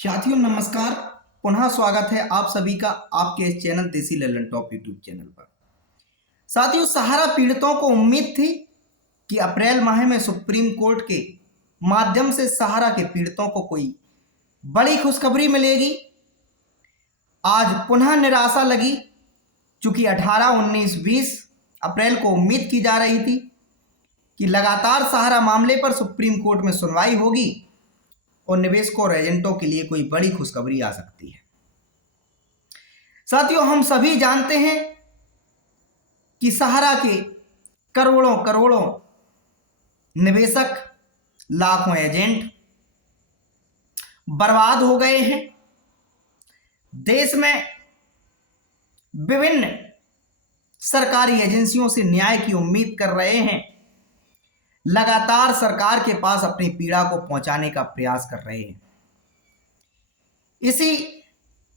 साथियों नमस्कार। पुनः स्वागत है आप सभी का आपके इस चैनल देसी ललन टॉप यूट्यूब चैनल पर। साथियों, सहारा पीड़ितों को उम्मीद थी कि अप्रैल माह में सुप्रीम कोर्ट के माध्यम से सहारा के पीड़ितों को कोई बड़ी खुशखबरी मिलेगी। आज पुनः निराशा लगी, चूंकि 18, 19, 20 अप्रैल को उम्मीद की जा रही थी कि लगातार सहारा मामले पर सुप्रीम कोर्ट में सुनवाई होगी और निवेशकों और एजेंटों के लिए कोई बड़ी खुशखबरी आ सकती है। साथियों, हम सभी जानते हैं कि सहारा के करोड़ों करोड़ों निवेशक, लाखों एजेंट बर्बाद हो गए हैं। देश में विभिन्न सरकारी एजेंसियों से न्याय की उम्मीद कर रहे हैं, लगातार सरकार के पास अपनी पीड़ा को पहुंचाने का प्रयास कर रहे हैं। इसी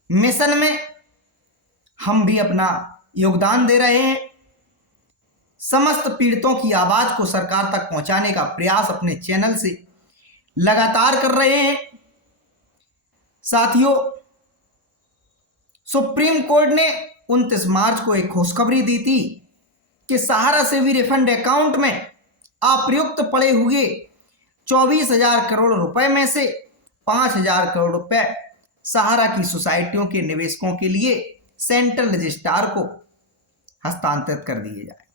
मिशन में हम भी अपना योगदान दे रहे हैं। समस्त पीड़ितों की आवाज को सरकार तक पहुंचाने का प्रयास अपने चैनल से लगातार कर रहे हैं। साथियों, सुप्रीम कोर्ट ने 29 मार्च को एक खुशखबरी दी थी कि सहारा से भी रिफंड अकाउंट में अप्रयुक्त पड़े हुए 24,000 करोड़ रुपए में से 5,000 करोड़ रुपए सहारा की सोसाइटियों के निवेशकों के लिए सेंट्रल रजिस्ट्रार को हस्तांतरित कर दिए जाए।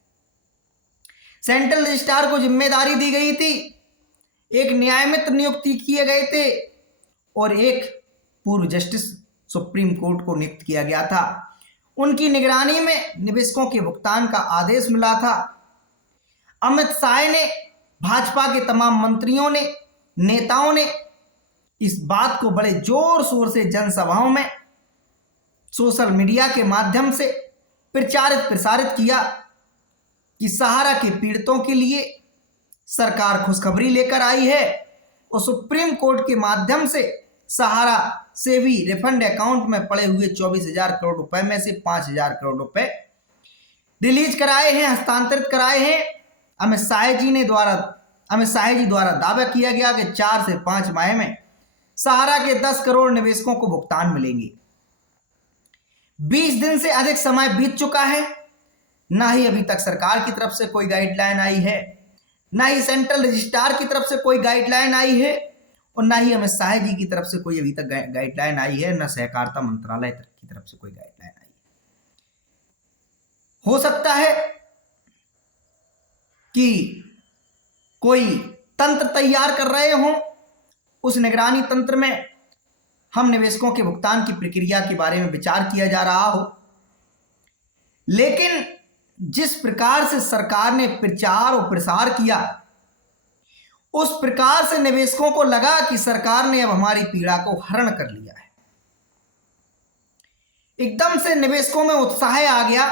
सेंट्रल रजिस्ट्रार को जिम्मेदारी दी गई थी, एक न्यायमित्र नियुक्ति किए गए थे और एक पूर्व जस्टिस सुप्रीम कोर्ट को नियुक्त किया गया था। उनकी निगरानी में निवेशकों के भुगतान का आदेश मिला था। अमित शाह ने, भाजपा के तमाम मंत्रियों ने, नेताओं ने इस बात को बड़े जोर शोर से जनसभाओं में, सोशल मीडिया के माध्यम से प्रचारित प्रसारित किया कि सहारा के पीड़ितों के लिए सरकार खुशखबरी लेकर आई है और सुप्रीम कोर्ट के माध्यम से सहारा से भी रिफंड अकाउंट में पड़े हुए 24,000 करोड़ रुपए में से 5,000 करोड़ रुपए रिलीज कराए हैं, हस्तांतरित कराए हैं। अमित शाह जी द्वारा दावा किया गया कि 4 से 5 माह में सहारा के 10 करोड़ निवेशकों को भुगतान मिलेंगे। 20 दिन से अधिक समय बीत चुका है, ना ही अभी तक सरकार की तरफ से कोई गाइडलाइन आई है, ना ही सेंट्रल रजिस्ट्रार की तरफ से कोई गाइडलाइन आई है और ना ही अमित शाह जी की तरफ से कोई अभी तक गाइडलाइन आई है, ना सहकारिता मंत्रालय की तरफ से कोई गाइडलाइन आई है। हो सकता है कि कोई तंत्र तैयार कर रहे हों, उस निगरानी तंत्र में हम निवेशकों के भुगतान की प्रक्रिया के बारे में विचार किया जा रहा हो। लेकिन जिस प्रकार से सरकार ने प्रचार और प्रसार किया, उस प्रकार से निवेशकों को लगा कि सरकार ने अब हमारी पीड़ा को हरण कर लिया है। एकदम से निवेशकों में उत्साह आ गया,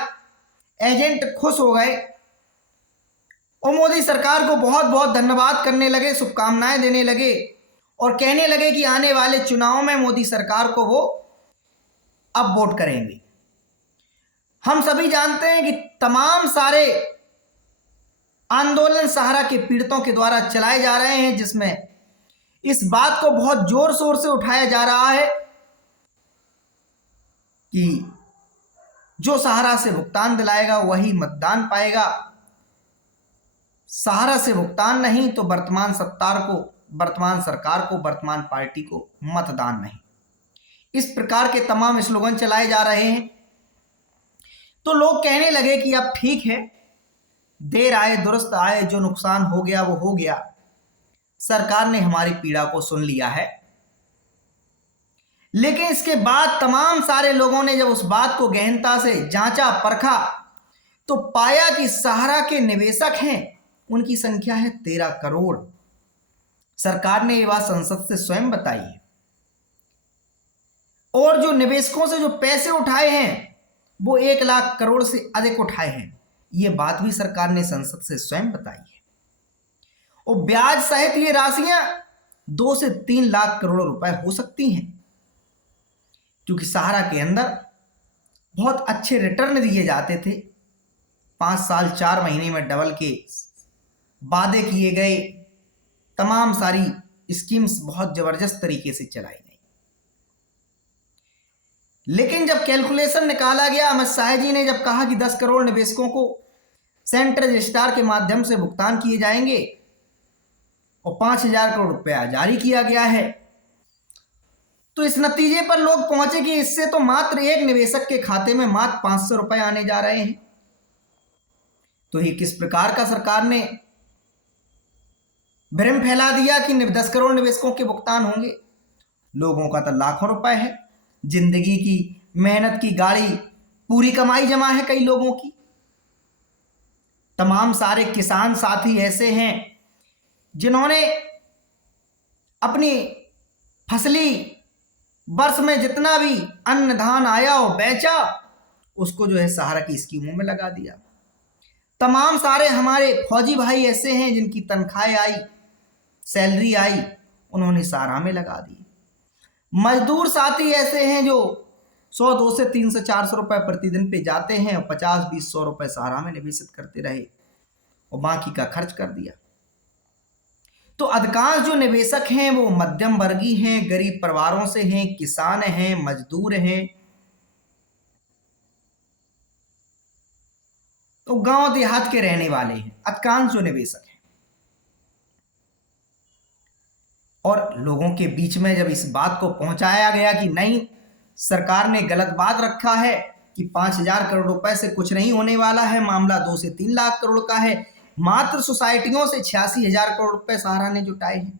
एजेंट खुश हो गए और मोदी सरकार को बहुत बहुत धन्यवाद करने लगे, शुभकामनाएं देने लगे और कहने लगे कि आने वाले चुनाव में मोदी सरकार को वो अब वोट करेंगे। हम सभी जानते हैं कि तमाम सारे आंदोलन सहारा के पीड़ितों के द्वारा चलाए जा रहे हैं, जिसमें इस बात को बहुत जोर शोर से उठाया जा रहा है कि जो सहारा से भुगतान दिलाएगा वही मतदान पाएगा, सहारा से भुगतान नहीं तो वर्तमान सरकार को, वर्तमान पार्टी को मतदान नहीं। इस प्रकार के तमाम स्लोगन चलाए जा रहे हैं। तो लोग कहने लगे कि अब ठीक है, देर आए दुरुस्त आए, जो नुकसान हो गया वो हो गया, सरकार ने हमारी पीड़ा को सुन लिया है। लेकिन इसके बाद तमाम सारे लोगों ने जब उस बात को गहनता से जांचा परखा तो पाया कि सहारा के निवेशक हैं, उनकी संख्या है 13 करोड़। सरकार ने ये बात संसद से स्वयं बताई है और जो निवेशकों से जो पैसे उठाए हैं वो 1 लाख करोड़ से अधिक उठाए हैं, ये बात भी सरकार ने संसद से स्वयं बताई है। और ब्याज सहित ये राशियां 2 से 3 लाख करोड़ रुपए हो सकती हैं, क्योंकि सहारा के अंदर बहुत अच्छे रिटर्न दिए जाते थे। 5 साल 4 महीने में डबल के वादे किए गए, तमाम सारी स्कीम्स बहुत जबरदस्त तरीके से चलाई गई। लेकिन जब कैलकुलेशन निकाला गया, अमित शाह जी ने जब कहा कि 10 करोड़ निवेशकों को सेंट्रल रजिस्ट्रार के माध्यम से भुगतान किए जाएंगे और 5,000 करोड़ रुपया जारी किया गया है, तो इस नतीजे पर लोग पहुंचे कि इससे तो मात्र एक निवेशक के खाते में मात्र 500 रुपए आने जा रहे हैं। तो ये किस प्रकार का सरकार ने भ्रम फैला दिया कि 10 करोड़ निवेशकों के भुगतान होंगे। लोगों का तो लाखों रुपए है, जिंदगी की मेहनत की गाड़ी, पूरी कमाई जमा है कई लोगों की। तमाम सारे किसान साथी ऐसे हैं जिन्होंने अपनी फसली वर्ष में जितना भी अन्न धान आया और बेचा, उसको जो है सहारा की स्कीमों में लगा दिया। तमाम सारे हमारे फौजी भाई ऐसे हैं जिनकी तनख्वाहें आई, सैलरी आई, उन्होंने सहारा में लगा दी। मजदूर साथी ऐसे हैं जो 100, 200, 300, 400 रुपए प्रतिदिन पे जाते हैं और 50, 20, 100 रुपए सहारा में निवेशित करते रहे और बाकी का खर्च कर दिया। तो अधिकांश जो निवेशक हैं वो मध्यम वर्गीय हैं, गरीब परिवारों से हैं, किसान हैं, मजदूर हैं, तो गांव देहात के रहने वाले हैं अधिकांश जो निवेशक हैं। और लोगों के बीच में जब इस बात को पहुंचाया गया कि नहीं, सरकार ने गलत बात रखा है कि 5,000 करोड़ रुपए से कुछ नहीं होने वाला है, मामला 2 से 3 लाख करोड़ का है, मात्र सोसाइटियों से 86,000 करोड़ रुपए सहारा ने जुटाए हैं।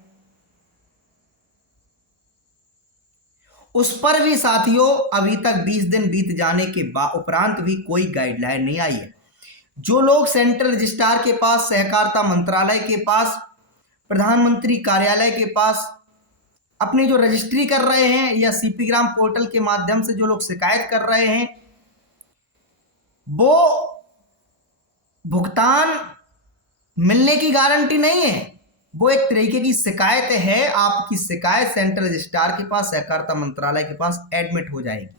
उस पर भी साथियों अभी तक 20 दिन बीत जाने के उपरांत भी कोई गाइडलाइन नहीं आई है। जो लोग सेंट्रल रजिस्ट्रार के पास, सहकारिता मंत्रालय के पास, प्रधानमंत्री कार्यालय के पास अपनी जो रजिस्ट्री कर रहे हैं या सीपी ग्राम पोर्टल के माध्यम से जो लोग शिकायत कर रहे हैं, वो भुगतान मिलने की गारंटी नहीं है। वो एक तरीके की शिकायत है। आपकी शिकायत सेंट्रल रजिस्ट्रार के पास, सहकारिता मंत्रालय के पास एडमिट हो जाएगी।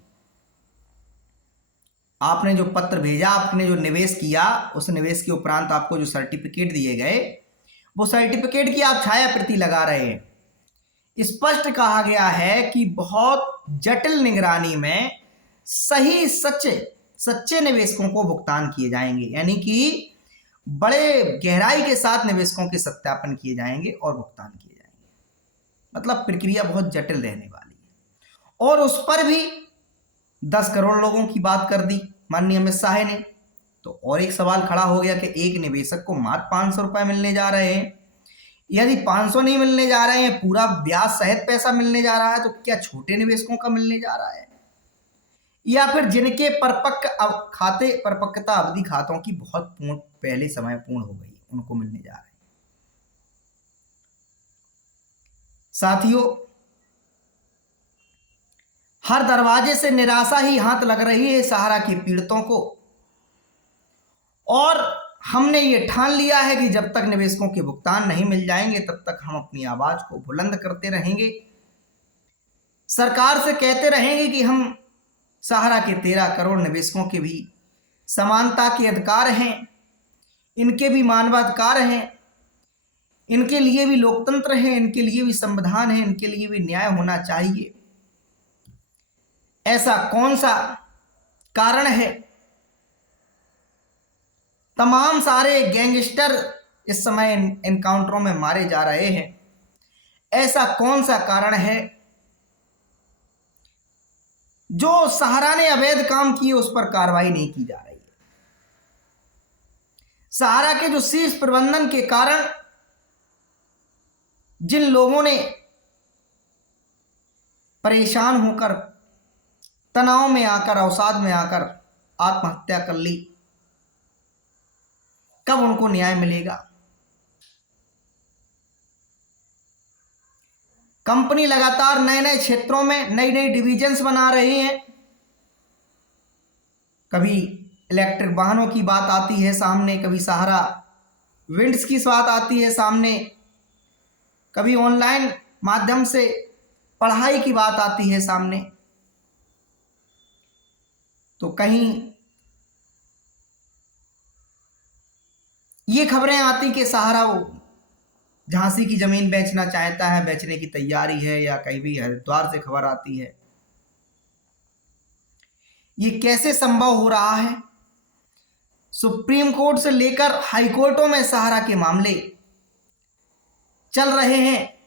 आपने जो पत्र भेजा, आपने जो निवेश किया, उस निवेश के उपरांत आपको जो सर्टिफिकेट दिए गए, वो सर्टिफिकेट की आप छाया प्रति लगा रहे हैं। स्पष्ट कहा गया है कि बहुत जटिल निगरानी में सही सच्चे निवेशकों को भुगतान किए जाएंगे, यानी कि बड़े गहराई के साथ निवेशकों के सत्यापन किए जाएंगे और भुगतान किए जाएंगे। मतलब प्रक्रिया बहुत जटिल रहने वाली है। और उस पर भी 10 करोड़ लोगों की बात कर दी माननीय अमित शाह ने। तो और एक सवाल खड़ा हो गया कि एक निवेशक को मात्र 500 रुपए मिलने जा रहे हैं। यदि 500 नहीं मिलने जा रहे हैं, पूरा ब्याज सहित पैसा मिलने जा रहा है, तो क्या छोटे निवेशकों का मिलने जा रहा है, या फिर जिनके परिपक्वता अवधि खातों की बहुत पहले समय पूर्ण हो गई, उनको मिलने जा रहे हैं। साथियों, हर दरवाजे से निराशा ही हाथ लग रही है सहारा के पीड़ितों को, और हमने ये ठान लिया है कि जब तक निवेशकों के भुगतान नहीं मिल जाएंगे तब तक हम अपनी आवाज को बुलंद करते रहेंगे, सरकार से कहते रहेंगे कि हम सहारा के 13 करोड़ निवेशकों के भी समानता के अधिकार हैं, इनके भी मानवाधिकार हैं, इनके लिए भी लोकतंत्र है, इनके लिए भी संविधान है, इनके लिए भी न्याय होना चाहिए। ऐसा कौन सा कारण है? तमाम सारे गैंगस्टर इस समय एनकाउंटरों में मारे जा रहे हैं। ऐसा कौन सा कारण है जो सहारा ने अवैध काम किए उस पर कार्रवाई नहीं की जा रही है? सहारा के जो शीर्ष प्रबंधन के कारण जिन लोगों ने परेशान होकर, तनाव में आकर, अवसाद में आकर आत्महत्या कर ली, कब उनको न्याय मिलेगा? कंपनी लगातार नए नए क्षेत्रों में नई नई डिविजन्स बना रही हैं। कभी इलेक्ट्रिक वाहनों की बात आती है सामने, कभी सहारा विंड्स की बात आती है सामने, कभी ऑनलाइन माध्यम से पढ़ाई की बात आती है सामने। तो कहीं ये खबरें आती कि सहारा वो झांसी की जमीन बेचना चाहता है, बेचने की तैयारी है, या कहीं भी हरिद्वार से खबर आती है ये कैसे संभव हो रहा है? सुप्रीम कोर्ट से लेकर हाई कोर्टों में सहारा के मामले चल रहे हैं।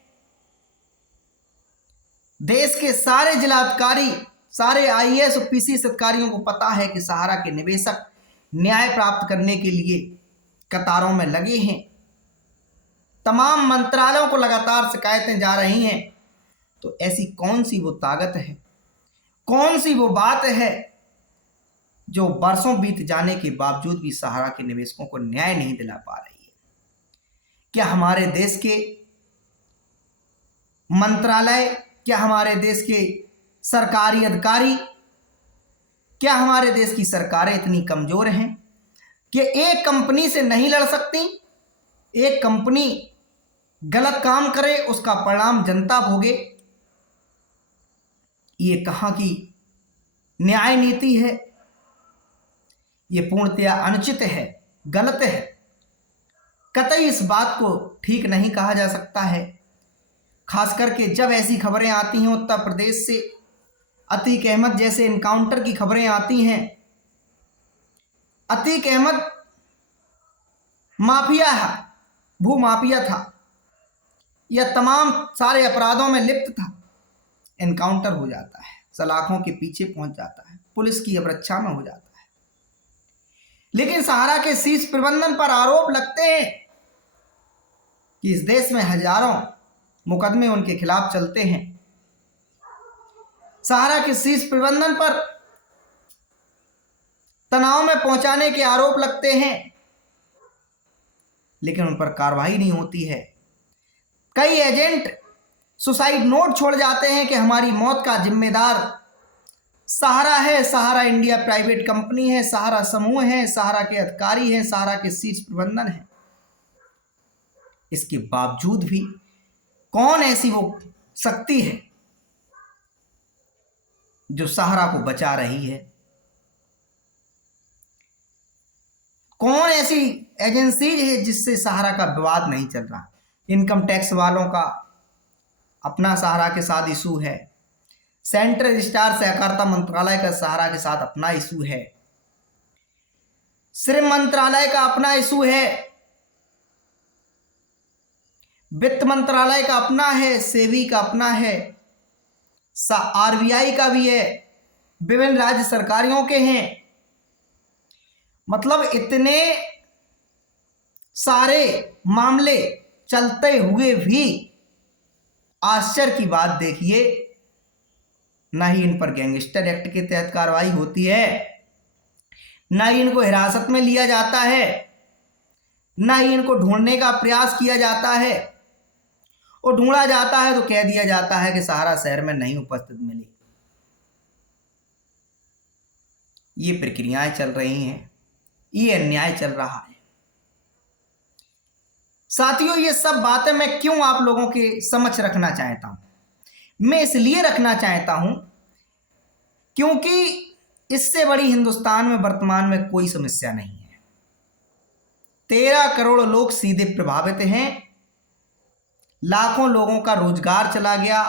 देश के सारे जिलाधिकारी, सारे आईएएस और पीसीएस अधिकारियों को पता है कि सहारा के निवेशक न्याय प्राप्त करने के लिए कतारों में लगे हैं। तमाम मंत्रालयों को लगातार शिकायतें जा रही हैं। तो ऐसी कौन सी वो ताकत है, कौन सी वो बात है जो वर्षों बीत जाने के बावजूद भी सहारा के निवेशकों को न्याय नहीं दिला पा रही है? क्या हमारे देश के मंत्रालय, क्या हमारे देश के सरकारी अधिकारी, क्या हमारे देश की सरकारें इतनी कमजोर हैं कि एक कंपनी से नहीं लड़ सकती? एक कंपनी गलत काम करे, उसका परिणाम जनता भोगे। ये कहां की न्याय नीति है? ये पूर्णतया अनुचित है, गलत है। कतई इस बात को ठीक नहीं कहा जा सकता है। खास करके जब ऐसी खबरें आती हैं उत्तर प्रदेश से, अतीक अहमद जैसे इनकाउंटर की खबरें आती हैं। अतीक अहमद माफिया है, भूमाफिया था, यह तमाम सारे अपराधों में लिप्त था। एनकाउंटर हो जाता है, सलाखों के पीछे पहुंच जाता है, पुलिस की अवरक्षा में हो जाता है। लेकिन सहारा के शीर्ष प्रबंधन पर आरोप लगते हैं कि इस देश में हजारों मुकदमे उनके खिलाफ चलते हैं। सहारा के शीर्ष प्रबंधन पर तनाव में पहुंचाने के आरोप लगते हैं, लेकिन उन पर कार्रवाई नहीं होती है। कई एजेंट सुसाइड नोट छोड़ जाते हैं कि हमारी मौत का जिम्मेदार सहारा है, सहारा इंडिया प्राइवेट कंपनी है, सहारा समूह है, सहारा के अधिकारी हैं, सहारा के शीर्ष प्रबंधन है। इसके बावजूद भी कौन ऐसी वो शक्ति है जो सहारा को बचा रही है? कौन ऐसी एजेंसी है जिससे सहारा का विवाद नहीं चल रहा? इनकम टैक्स वालों का अपना सहारा के साथ इशू है, सेंट्रल रजिस्ट्रार सहकारिता मंत्रालय का सहारा के साथ अपना इशू है, श्रम मंत्रालय का अपना इशू है, वित्त मंत्रालय का अपना है, सेबी का अपना है, आरबीआई का भी है, विभिन्न राज्य सरकारों के हैं। मतलब इतने सारे मामले चलते हुए भी आश्चर्य की बात देखिए, ना ही इन पर गैंगस्टर एक्ट के तहत कार्रवाई होती है, ना ही इनको हिरासत में लिया जाता है, ना ही इनको ढूंढने का प्रयास किया जाता है, और ढूंढा जाता है तो कह दिया जाता है कि सहारा शहर में नहीं उपस्थित मिली। ये प्रक्रियाएं चल रही हैं, ये अन्याय चल रहा है। साथियों, ये सब बातें मैं क्यों आप लोगों के समक्ष रखना चाहता हूं? मैं इसलिए रखना चाहता हूं क्योंकि इससे बड़ी हिंदुस्तान में वर्तमान में कोई समस्या नहीं है। 13 करोड़ लोग सीधे प्रभावित हैं, लाखों लोगों का रोजगार चला गया,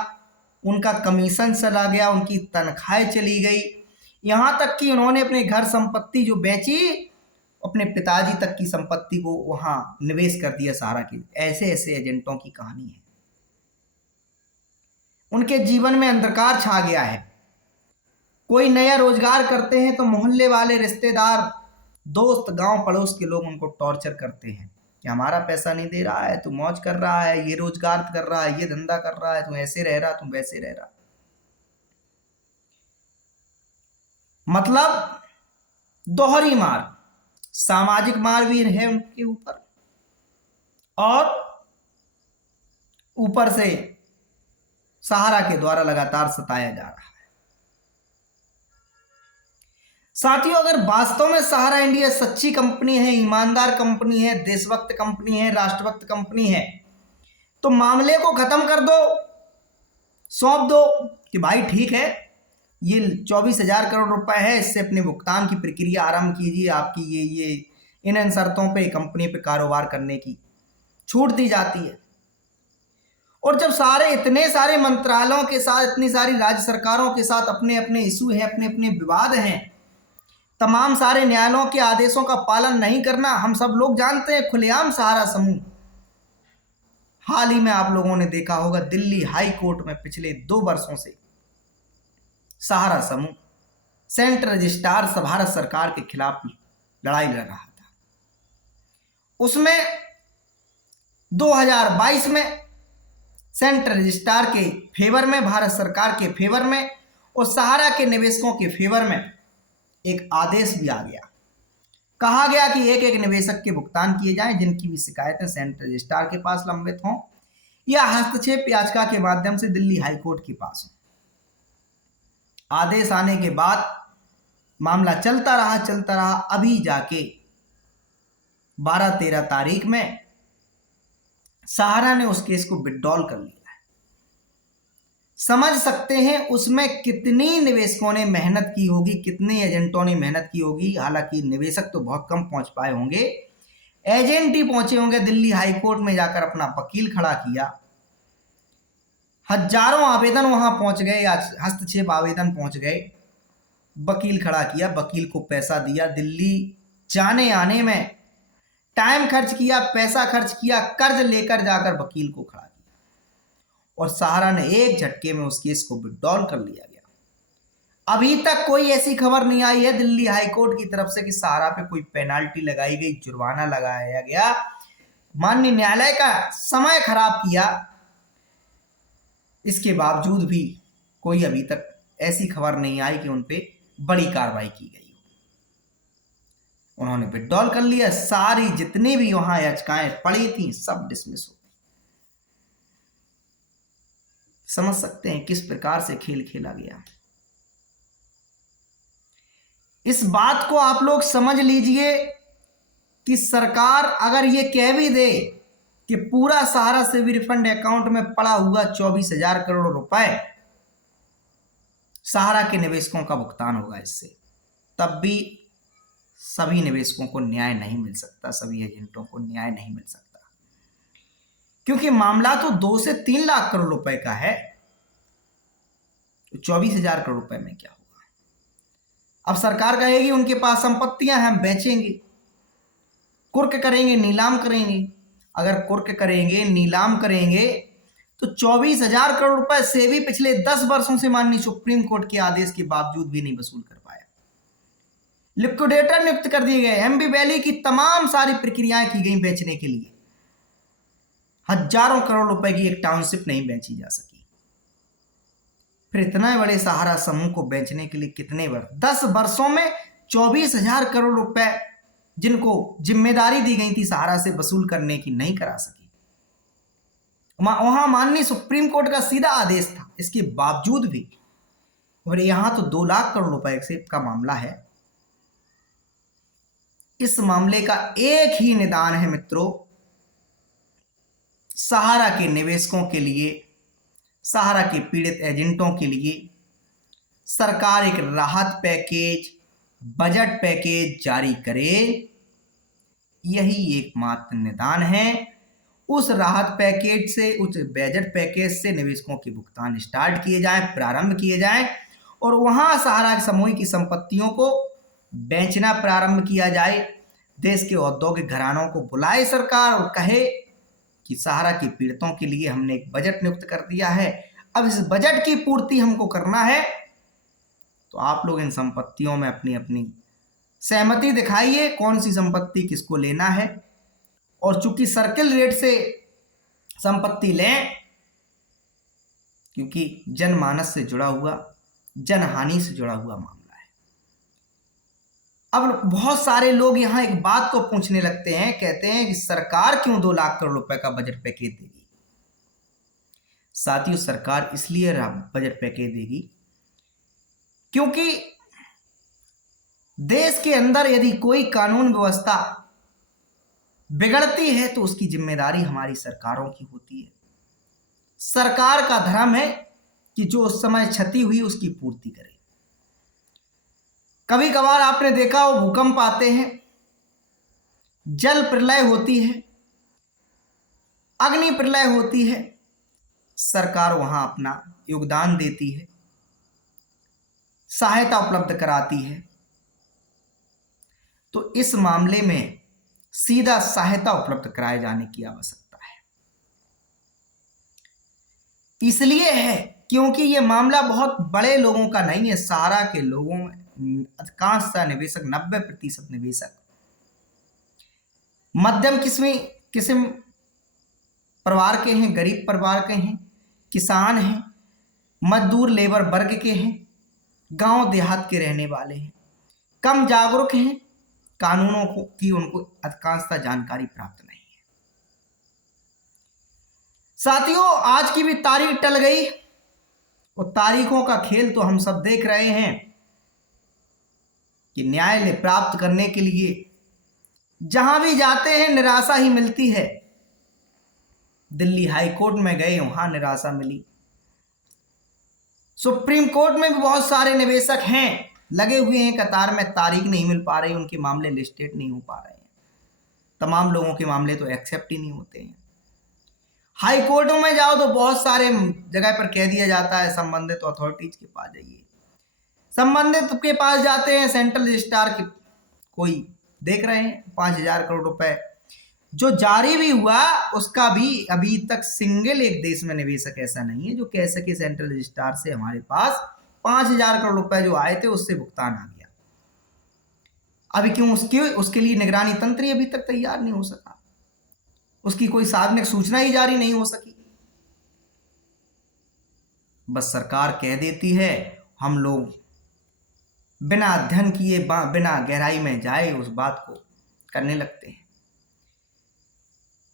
उनका कमीशन चला गया, उनकी तनख्वाहें चली गई, यहां तक कि उन्होंने अपने घर संपत्ति जो बेची, अपने पिताजी तक की संपत्ति को वहां निवेश कर दिया सहारा की। ऐसे ऐसे एजेंटों की कहानी है। उनके जीवन में अंधकार छा गया है। कोई नया रोजगार करते हैं तो मोहल्ले वाले, रिश्तेदार, दोस्त, गांव पड़ोस के लोग उनको टॉर्चर करते हैं कि हमारा पैसा नहीं दे रहा है, तू मौज कर रहा है, ये रोजगार कर रहा है, ये धंधा कर रहा है, तू ऐसे रह रहा, तू वैसे रह रहा। मतलब दोहरी मार, सामाजिक मार भी है उनके ऊपर, और ऊपर से सहारा के द्वारा लगातार सताया जा रहा है। साथियों, अगर वास्तव में सहारा इंडिया सच्ची कंपनी है, ईमानदार कंपनी है, देशभक्त कंपनी है, राष्ट्रभक्त कंपनी है, तो मामले को खत्म कर दो, सौंप दो कि भाई ठीक है, ये 24,000 करोड़ रुपए है, इससे अपने भुगतान की प्रक्रिया आरंभ कीजिए। आपकी ये इन शर्तों पे कंपनी पे कारोबार करने की छूट दी जाती है। और जब इतने सारे मंत्रालयों के साथ, इतनी सारी राज्य सरकारों के साथ अपने अपने इशू हैं, अपने अपने विवाद हैं, तमाम सारे न्यायालयों के आदेशों का पालन नहीं करना हम सब लोग जानते हैं। खुलेआम सहारा समूह, हाल ही में आप लोगों ने देखा होगा दिल्ली हाई कोर्ट में पिछले 2 वर्षों से सहारा समूह सेंट्रल रजिस्ट्रार भारत सरकार के खिलाफ लड़ाई लड़ रहा था। उसमें 2022 में सेंट्रल रजिस्ट्रार के फेवर में, भारत सरकार के फेवर में और सहारा के निवेशकों के फेवर में एक आदेश भी आ गया। कहा गया कि एक एक निवेशक के भुगतान किए जाएं जिनकी भी शिकायतें सेंट्रल रजिस्ट्रार के पास लंबित हों या हस्तक्षेप याचिका के माध्यम से दिल्ली हाईकोर्ट के पास हों। आदेश आने के बाद मामला चलता रहा। अभी जाके 12-13 तारीख में सहारा ने उस केस को विथड्रॉल कर लिया है। समझ सकते हैं उसमें कितनी निवेशकों ने मेहनत की होगी, कितने एजेंटों ने मेहनत की होगी। हालांकि निवेशक तो बहुत कम पहुंच पाए होंगे, एजेंट ही पहुंचे होंगे। दिल्ली हाईकोर्ट में जाकर अपना वकील खड़ा किया, हजारों आवेदन वहां पहुंच गए, हस्तक्षेप आवेदन पहुंच गए, वकील खड़ा किया, वकील को पैसा दिया, दिल्ली जाने आने में टाइम खर्च किया, पैसा खर्च किया, कर्ज लेकर जाकर वकील को खड़ा किया और सहारा ने एक झटके में उस केस को विथड्रॉल कर लिया गया। अभी तक कोई ऐसी खबर नहीं आई है दिल्ली हाईकोर्ट की तरफ से कि सहारा पे कोई पेनाल्टी लगाई गई, जुर्माना लगाया गया। माननीय न्यायालय का समय खराब किया, इसके बावजूद भी कोई अभी तक ऐसी खबर नहीं आई कि उन पे बड़ी कार्रवाई की गई। उन्होंने विथड्रॉल कर लिया, सारी जितनी भी वहां याचिकाएं पड़ी थी सब डिसमिस हो गई। समझ सकते हैं किस प्रकार से खेल खेला गया। इस बात को आप लोग समझ लीजिए कि सरकार अगर ये कह भी दे कि पूरा सहारा से भी रिफंड अकाउंट में पड़ा हुआ 24,000 करोड़ रुपए सहारा के निवेशकों का भुगतान होगा इससे, तब भी सभी निवेशकों को न्याय नहीं मिल सकता, सभी एजेंटों को न्याय नहीं मिल सकता, क्योंकि मामला तो 2 से 3 लाख करोड़ रुपए का है। तो 24,000 करोड़ रुपए में क्या होगा? अब सरकार कहेगी उनके पास संपत्तियां हैं, हम बेचेंगे, कुर्क करेंगे, नीलाम करेंगे। अगर कुर्क करेंगे, नीलाम करेंगे तो 24,000 करोड़ रुपए से भी पिछले 10 वर्षों से माननीय सुप्रीम कोर्ट के आदेश के बावजूद भी नहीं वसूल कर पाया। लिक्विडेटर नियुक्त कर दिए गए, एमबी वैली की तमाम सारी प्रक्रियाएं की गई बेचने के लिए, हजारों करोड़ रुपए की एक टाउनशिप नहीं बेची जा सकी। फिर इतना बड़े सहारा समूह को बेचने के लिए कितने वर्ष, 10 वर्षों में 24,000 करोड़ रुपए जिनको जिम्मेदारी दी गई थी सहारा से वसूल करने की, नहीं करा सकी। वहां माननीय सुप्रीम कोर्ट का सीधा आदेश था, इसके बावजूद भी। और यहां तो 2 लाख करोड़ रुपए से का मामला है। इस मामले का एक ही निदान है मित्रों, सहारा के निवेशकों के लिए, सहारा के पीड़ित एजेंटों के लिए सरकार एक राहत पैकेज, बजट पैकेज जारी करे। यही एकमात्र निदान है। उस राहत पैकेज से, उस बजट पैकेज से निवेशकों के भुगतान स्टार्ट किए जाएं, प्रारंभ किए जाएं और वहां सहारा समूह की संपत्तियों को बेचना प्रारंभ किया जाए। देश के औद्योगिक घरानों को बुलाए सरकार और कहे कि सहारा के पीड़ितों के लिए हमने एक बजट नियुक्त कर दिया है, अब इस बजट की पूर्ति हमको करना है, तो आप लोग इन संपत्तियों में अपनी अपनी सहमति दिखाइए, कौन सी संपत्ति किसको लेना है। और चूंकि सर्किल रेट से संपत्ति लें, क्योंकि जनमानस से जुड़ा हुआ, जनहानि से जुड़ा हुआ मामला है। अब बहुत सारे लोग यहां एक बात को पूछने लगते हैं, कहते हैं कि सरकार क्यों 2 लाख करोड़ रुपए का बजट पैकेज देगी। साथियों, सरकार इसलिए बजट पैकेज देगी क्योंकि देश के अंदर यदि कोई कानून व्यवस्था बिगड़ती है तो उसकी जिम्मेदारी हमारी सरकारों की होती है। सरकार का धर्म है कि जो उस समय क्षति हुई उसकी पूर्ति करे। कभी कभार आपने देखा हो भूकंप आते हैं, जल प्रलय होती है, अग्नि प्रलय होती है, सरकार वहां अपना योगदान देती है, सहायता उपलब्ध कराती है। तो इस मामले में सीधा सहायता उपलब्ध कराए जाने की आवश्यकता है। इसलिए है क्योंकि यह मामला बहुत बड़े लोगों का नहीं है, सहारा के लोगों में अधिकांश निवेशक 90% निवेशक मध्यम किस्म परिवार के हैं, गरीब परिवार के हैं, किसान हैं, मजदूर लेबर वर्ग के हैं, गांव देहात के रहने वाले हैं, कम जागरूक हैं, कानूनों की उनको अधिकांशतः जानकारी प्राप्त नहीं है। साथियों, आज की भी तारीख टल गई और तारीखों का खेल तो हम सब देख रहे हैं कि न्यायालय प्राप्त करने के लिए जहां भी जाते हैं निराशा ही मिलती है। दिल्ली हाई कोर्ट में गए, वहां निराशा मिली। सुप्रीम कोर्ट में भी बहुत सारे निवेशक हैं, लगे हुए हैं कतार में, तारीख नहीं मिल पा रही, उनके मामले लिस्टेड नहीं हो पा रहे हैं। तमाम लोगों के मामले तो एक्सेप्ट ही नहीं होते हैं। हाई कोर्टों में जाओ तो बहुत सारे जगह पर कह दिया जाता है संबंधित अथॉरिटीज के पास जाइए, संबंधित के पास जाते हैं, सेंट्रल रजिस्ट्रार की कोई देख रहे हैं 5,000 करोड़ रुपए जो जारी भी हुआ, उसका भी अभी तक सिंगल एक देश में निवेशक ऐसा नहीं है जो कह सके सेंट्रल रजिस्ट्रार से हमारे पास 5,000 करोड़ रुपए जो आए थे उससे भुगतान आ गया। अभी क्यों? उसके लिए निगरानी तंत्र ही अभी तक तैयार नहीं हो सका, उसकी कोई सार्वजनिक सूचना ही जारी नहीं हो सकी। बस सरकार कह देती है, हम लोग बिना अध्ययन किए, बिना गहराई में जाए उस बात को करने लगते हैं।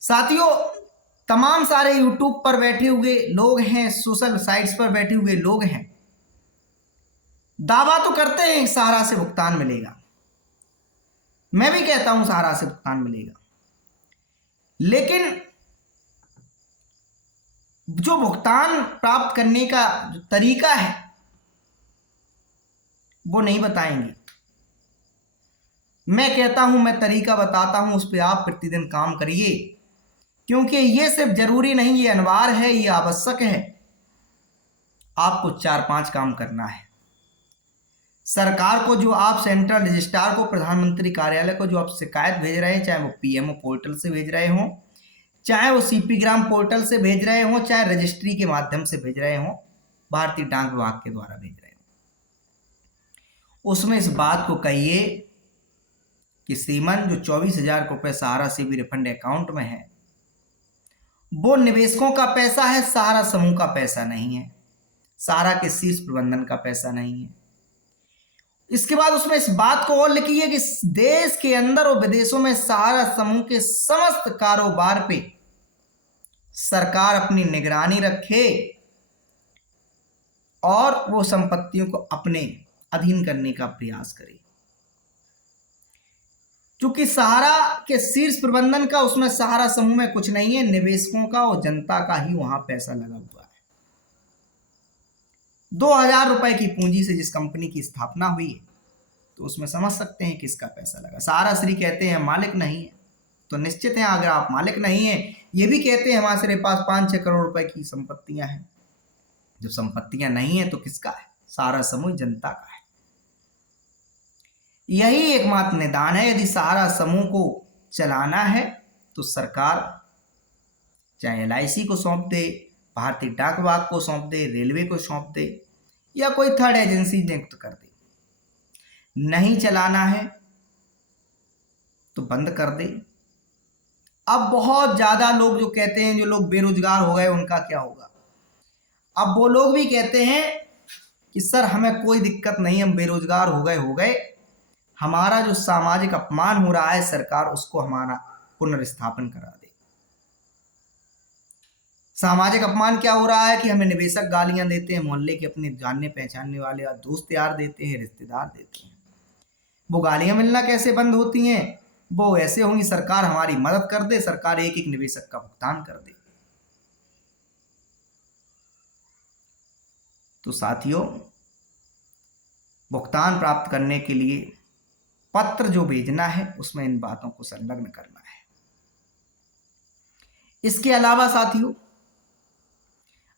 साथियों, तमाम सारे यूट्यूब पर बैठे हुए लोग हैं, सोशल साइट्स पर बैठे हुए लोग हैं, दावा तो करते हैं सहारा से भुगतान मिलेगा। मैं भी कहता हूं सहारा से भुगतान मिलेगा, लेकिन जो भुगतान प्राप्त करने का जो तरीका है वो नहीं बताएंगे। मैं कहता हूं, मैं तरीका बताता हूं, उस पर आप प्रतिदिन काम करिए, क्योंकि ये सिर्फ जरूरी नहीं, ये अनिवार्य है, ये आवश्यक है। आपको 4-5 काम करना है। सरकार को जो आप सेंट्रल रजिस्ट्रार को, प्रधानमंत्री कार्यालय को जो आप शिकायत भेज रहे हैं, चाहे वो पीएमओ पोर्टल से भेज रहे हो, चाहे वो सीपी ग्राम पोर्टल से भेज रहे हो, चाहे रजिस्ट्री के माध्यम से भेज रहे हो, भारतीय डाक विभाग के द्वारा भेज रहे हो, उसमें इस बात को कहिए कि श्रीमान जो 24,000 रुपये सहारा से भी रिफंड अकाउंट में है वो निवेशकों का पैसा है, सहारा समूह का पैसा नहीं है, सहारा के शीर्ष प्रबंधन का पैसा नहीं है। इसके बाद उसमें इस बात को और लिखिए कि देश के अंदर और विदेशों में सहारा समूह के समस्त कारोबार पे सरकार अपनी निगरानी रखे और वो संपत्तियों को अपने अधीन करने का प्रयास करे। क्योंकि सहारा के शीर्ष प्रबंधन का, उसमें सहारा समूह में कुछ नहीं है, निवेशकों का और जनता का ही वहां पैसा लगा हुआ है। 2,000 रुपए की पूंजी से जिस कंपनी की स्थापना हुई है, तो उसमें समझ सकते हैं किसका पैसा लगा। सहारा श्री कहते हैं मालिक नहीं है, तो निश्चित है अगर आप मालिक नहीं है, ये भी कहते हैं हमारे पास 5-6 करोड़ रुपए की संपत्तियां हैं। जब संपत्तियां नहीं है तो किसका है? सहारा समूह जनता का है। यही एकमात्र निदान है। यदि सहारा समूह को चलाना है तो सरकार चाहे LIC को सौंप दे, भारतीय डाक विभाग को सौंप दे, रेलवे को सौंप दे, या कोई थर्ड एजेंसी नियुक्त कर दे। नहीं चलाना है तो बंद कर दे। अब बहुत ज्यादा लोग जो कहते हैं, जो लोग बेरोजगार हो गए उनका क्या होगा? अब वो लोग भी कहते हैं कि सर हमें कोई दिक्कत नहीं, हम बेरोजगार हो गए, हमारा जो सामाजिक अपमान हो रहा है सरकार उसको हमारा पुनर्स्थापन करा दे। सामाजिक अपमान क्या हो रहा है कि हमें निवेशक गालियां देते हैं, मोहल्ले के अपने जानने पहचानने वाले दोस्त यार देते हैं, रिश्तेदार देते हैं। वो गालियां मिलना कैसे बंद होती हैं? वो ऐसे होंगी, सरकार हमारी मदद कर दे, सरकार एक एक निवेशक का भुगतान कर दे। तो साथियों, भुगतान प्राप्त करने के लिए पत्र जो भेजना है उसमें इन बातों को संलग्न करना है। इसके अलावा साथियों,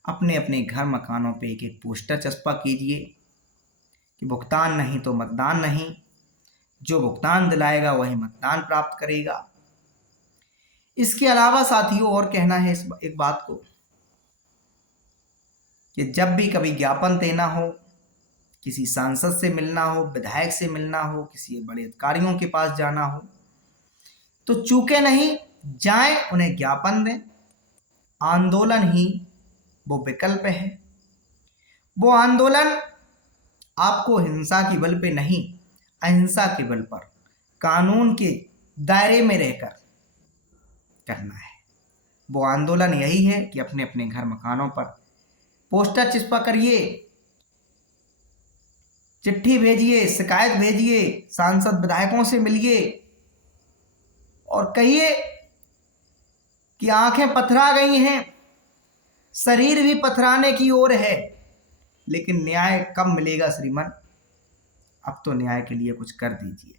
अपने अपने घर मकानों पे एक एक पोस्टर चस्पा कीजिए कि भुगतान नहीं तो मतदान नहीं, जो भुगतान दिलाएगा वही मतदान प्राप्त करेगा। इसके अलावा साथियों और कहना है इस एक बात को कि जब भी कभी ज्ञापन देना हो, किसी सांसद से मिलना हो, विधायक से मिलना हो, किसी बड़े अधिकारियों के पास जाना हो, तो चूके नहीं, जाएं, उन्हें ज्ञापन दें। आंदोलन ही वो विकल्प है। वो आंदोलन आपको हिंसा के बल पे नहीं, अहिंसा के बल पर कानून के दायरे में रहकर करना है। वो आंदोलन यही है कि अपने अपने घर मकानों पर पोस्टर चिपका करिए, चिट्ठी भेजिए, शिकायत भेजिए, सांसद विधायकों से मिलिए और कहिए कि आंखें पथरा गई हैं, शरीर भी पथराने की ओर है, लेकिन न्याय कब मिलेगा श्रीमान? अब तो न्याय के लिए कुछ कर दीजिए।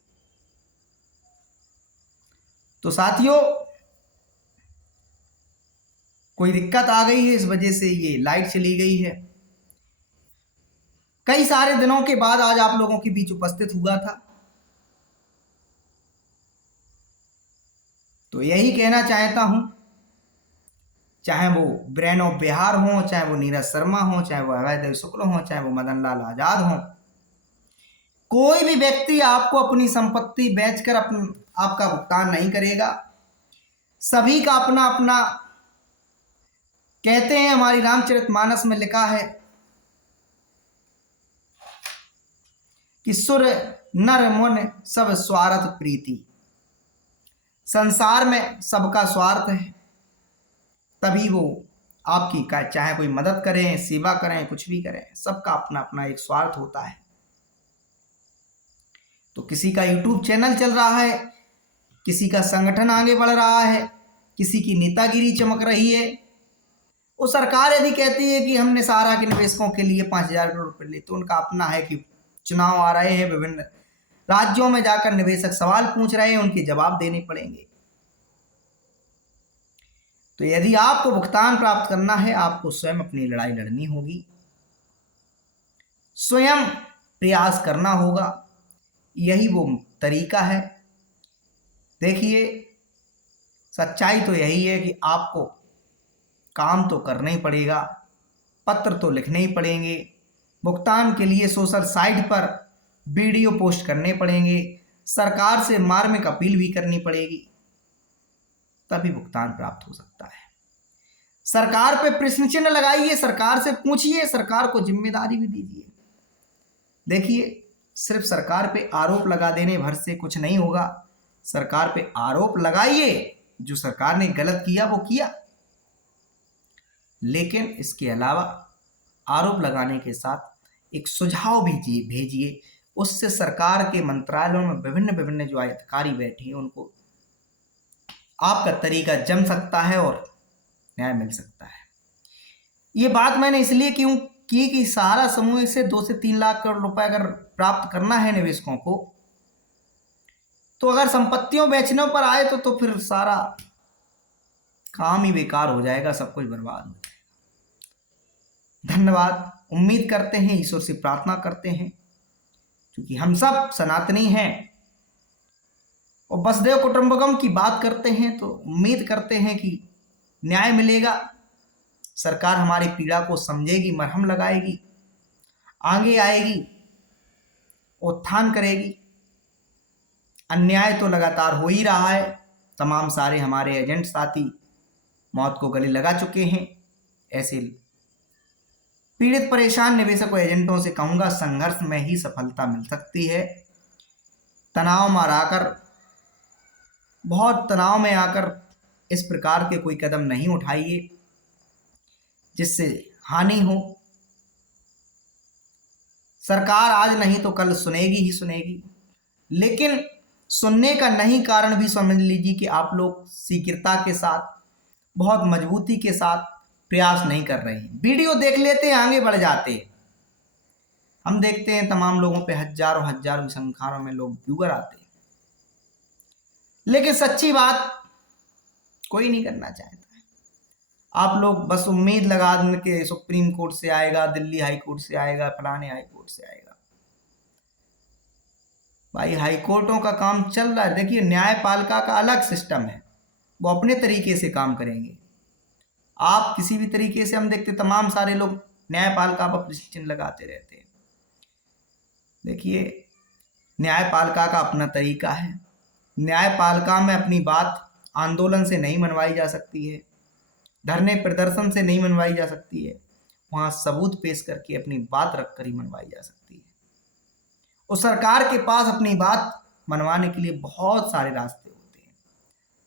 तो साथियों, कोई दिक्कत आ गई है, इस वजह से ये लाइट चली गई है। कई सारे दिनों के बाद आज आप लोगों के बीच उपस्थित हुआ था। तो यही कहना चाहता हूं, चाहे वो ब्रेन ऑफ बिहार हो, चाहे वो नीरज शर्मा हो, चाहे वो अभय शुक्ल हो, चाहे वो मदन लाल आजाद हो, कोई भी व्यक्ति आपको अपनी संपत्ति बेचकर आपका भुगतान नहीं करेगा। सभी का अपना अपना, कहते हैं हमारी रामचरितमानस में लिखा है कि सुर नर मुन सब स्वार्थ प्रीति। संसार में सबका स्वार्थ है, तभी वो आपकी चाहे कोई मदद करें, सेवा करें, कुछ भी करें, सबका अपना अपना एक स्वार्थ होता है। तो किसी का यूट्यूब चैनल चल रहा है, किसी का संगठन आगे बढ़ रहा है, किसी की नेतागिरी चमक रही है। वो सरकार यदि कहती है कि हमने सहारा के निवेशकों के लिए 5,000 करोड़ रुपए लिए, तो उनका अपना है कि चुनाव आ रहे हैं, विभिन्न राज्यों में जाकर निवेशक सवाल पूछ रहे हैं, उनके जवाब देने पड़ेंगे। तो यदि आपको भुगतान प्राप्त करना है, आपको स्वयं अपनी लड़ाई लड़नी होगी, स्वयं प्रयास करना होगा। यही वो तरीका है। देखिए, सच्चाई तो यही है कि आपको काम तो करना ही पड़ेगा, पत्र तो लिखने ही पड़ेंगे, भुगतान के लिए सोशल साइट पर वीडियो पोस्ट करने पड़ेंगे, सरकार से मार्मिक अपील भी करनी पड़ेगी, तभी भुगतान प्राप्त हो सकता है। सरकार पे प्रश्न चिन्ह लगाइए, सरकार से पूछिए, सरकार को जिम्मेदारी भी दीजिए। देखिए, सिर्फ सरकार पे आरोप लगा देने भर से कुछ नहीं होगा। सरकार पे आरोप लगाइए, जो सरकार ने गलत किया वो किया, लेकिन इसके अलावा आरोप लगाने के साथ एक सुझाव भेजिए। उससे सरकार के मंत्रालयों में विभिन्न विभिन्न जो अधिकारी बैठे हैं, उनको आपका तरीका जम सकता है और न्याय मिल सकता है। ये बात मैंने इसलिए क्यों की कि सहारा समूह से 2 से 3 लाख करोड़ रुपए अगर प्राप्त करना है निवेशकों को, तो अगर संपत्तियों बेचने पर आए तो फिर सारा काम ही बेकार हो जाएगा, सब कुछ बर्बाद हो जाएगा। धन्यवाद। उम्मीद करते हैं, ईश्वर से प्रार्थना करते हैं, क्योंकि हम सब सनातनी हैं और वसुधैव कुटुंबकम की बात करते हैं, तो उम्मीद करते हैं कि न्याय मिलेगा, सरकार हमारी पीड़ा को समझेगी, मरहम लगाएगी, आगे आएगी, उत्थान करेगी। अन्याय तो लगातार हो ही रहा है। तमाम सारे हमारे एजेंट साथी मौत को गले लगा चुके हैं। ऐसे पीड़ित परेशान निवेशक और एजेंटों से कहूँगा, संघर्ष में ही सफलता मिल सकती है। तनाव में आकर, बहुत तनाव में आकर इस प्रकार के कोई कदम नहीं उठाइए जिससे हानि हो। सरकार आज नहीं तो कल सुनेगी ही सुनेगी, लेकिन सुनने का नहीं कारण भी समझ लीजिए कि आप लोग शीघ्रता के साथ, बहुत मजबूती के साथ प्रयास नहीं कर रहे हैं। वीडियो देख लेते हैं, आगे बढ़ जाते हैं। हम देखते हैं तमाम लोगों पे हजारों हजारों की संख्या में लोग व्यूअर आते हैं, लेकिन सच्ची बात कोई नहीं करना चाहता है। आप लोग बस उम्मीद लगा दें कि सुप्रीम कोर्ट से आएगा, दिल्ली हाई कोर्ट से आएगा, फलाने हाई कोर्ट से आएगा। भाई हाई कोर्टों का काम चल रहा है। देखिए न्यायपालिका का अलग सिस्टम है, वो अपने तरीके से काम करेंगे। आप किसी भी तरीके से, हम देखते तमाम सारे लोग न्यायपालिका पर प्रश्न चिन्ह लगाते रहते हैं। देखिए न्यायपालिका का अपना तरीका है। न्यायपालिका में अपनी बात आंदोलन से नहीं मनवाई जा सकती है, धरने प्रदर्शन से नहीं मनवाई जा सकती है, वहां सबूत पेश करके अपनी बात रखकर ही मनवाई जा सकती है। और सरकार के पास अपनी बात मनवाने के लिए बहुत सारे रास्ते होते हैं।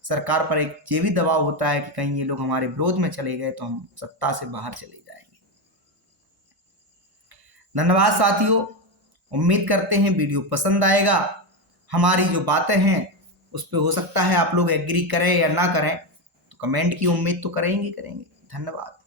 सरकार पर एक ये भी दबाव होता है कि कहीं ये लोग हमारे विरोध में चले गए तो हम सत्ता से बाहर चले जाएंगे। धन्यवाद साथियों, उम्मीद करते हैं वीडियो पसंद आएगा। हमारी जो बातें हैं उस पर हो सकता है आप लोग एग्री करें या ना करें, तो कमेंट की उम्मीद तो करेंगे। धन्यवाद।